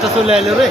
বাসটা চলে এলো রে।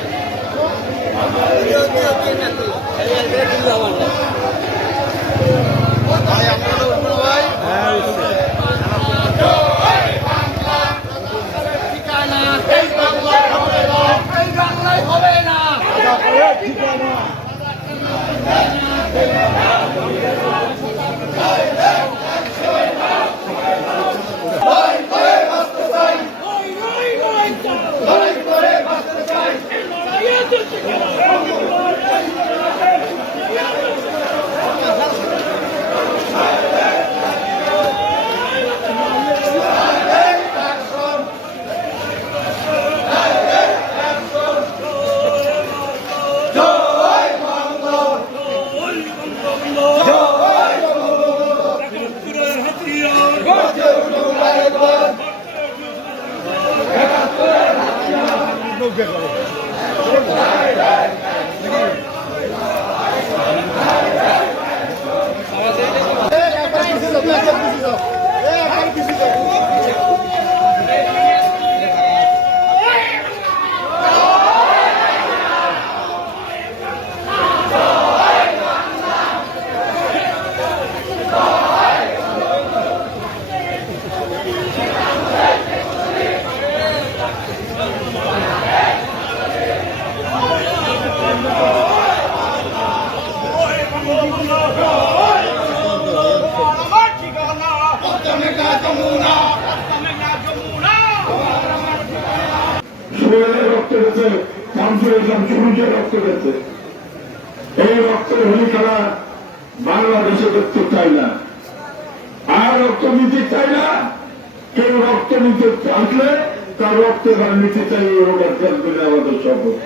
রক্ত গেছে, শামসুল ইসলাম সূর্যের রক্ত গেছে। এই রক্তের হোলি খেলা বাংলাদেশে দেখতে চাই না, আর রক্ত নিতে চাই না। কেউ রক্ত নিতে আসলে তার রক্ত নিতে চাই, এই আমাদের শপথ।